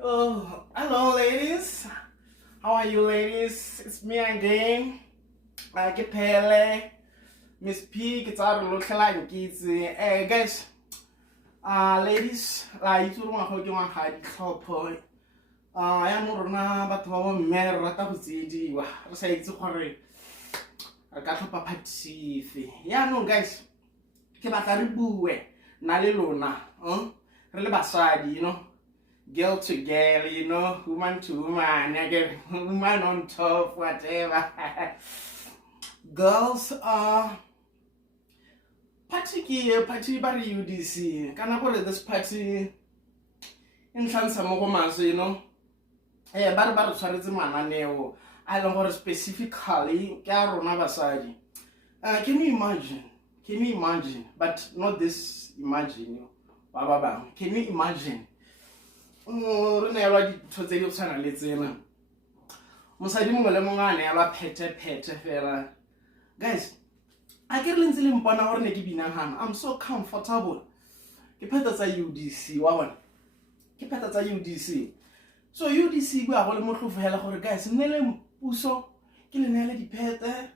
Oh, hello ladies. How are you ladies? It's me again. Ke Pele. Miss P, ke tsa re lotlhela nkitse. Guys, ladies, la itse re ngwaga ke ngwaga ditlhopho. Ya no rona batho ba bo mme re rata go tsiediwa. Re sa itse gore re ka tlhopha party fe. Ya no guys, ke batla re bue na le lona, re le basadi, you know, girl to girl, you know, woman to woman, again, woman on top, whatever. Girls, party by UDC. Can I call it this party in Sansamogomas, you know? But sorry, mananeo. I don't know specifically, Carona Basadi. Can you imagine? Can you imagine? But not this imagine. Can you imagine? Guys, I get I'm so comfortable. UDC. UDC. So UDC we are all more for guys. Nele puso, kilinele di pete,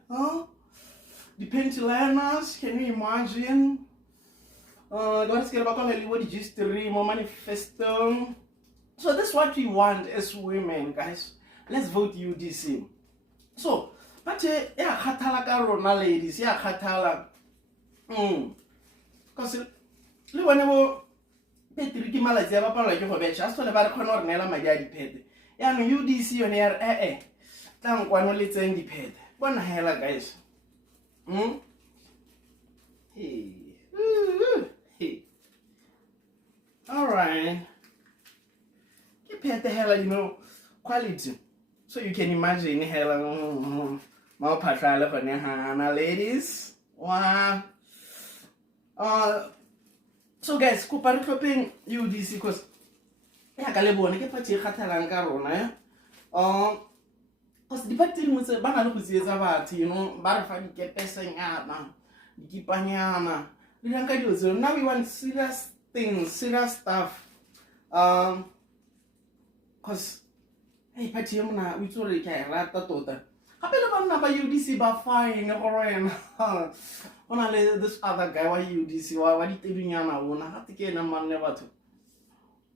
the Pentilerners, can you imagine? Let's get back on the history, more manifesto. So this is what we want as women, guys. Let's vote UDC. So, but yeah, khatala ka rona ladies, yeah, khatala. Because le bone bo Petri ki malatsi ba palwa ke go betša a sone ba re khona re nela madi a dipete. Ya no UDC yone ya re tlang kwano le tseng dipete. Bona hela guys. Hey. All right. Keep the hell, you know, quality. So you can imagine hell, my patrol for Nehana ladies. Wow. So guys, kupari coping UDC because ya kalebone ke party khatalang ka rona because the party mo se bana le go tsietsa batho, you know, ba re fa dikepesenyana dikipanyana le nka dio tseno. Now we want serious things, serious stuff, because hey party ya mona o itse re ka rata tota gape le bana ba UDC ba fine go rena. Ona le this other guy wa UDC wa ditedunyana bona gate ke ena manne batho.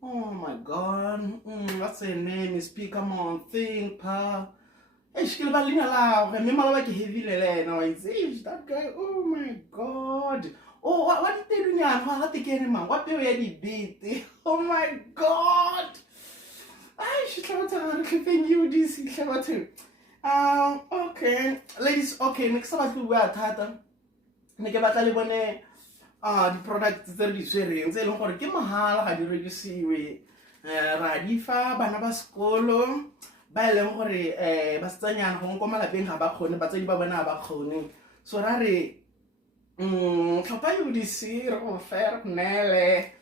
Oh my god, what's her name? Is Speaker on think pa. She killed Balina la. Remember like heavy now. It's that guy. Oh my god. Oh, what did they do now? What did they man? What they really beat? Oh my god. She came to clipping UDC. Okay, ladies. Okay, next time we are tata. Neke batla le bone the products tse re di tshwereng tse leng gore ke mahala ga di rekisiwe. Ra di fa bana ba sekolo ba leng gore ba tsanyana go nko malapeng ga ba khone ba tsedi ba bona ba khone. So ra re tlhopha UDC re go fair nele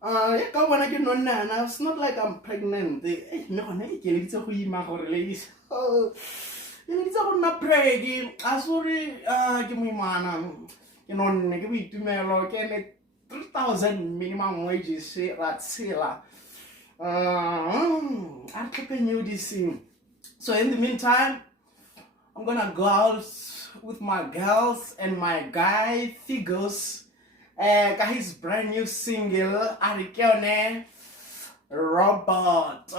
ya ka bona ke nonna. It's not like I'm pregnant. Me gone e ke le ditse go ima gore ladies it's a good pray. Sorry, give me man. You know, give me 3,000 minimum wages. That's sila. I'm keeping you this thing. So, in the meantime, I'm gonna go out with my girls and my guy figures. Got his brand new single, Arikeone Robot.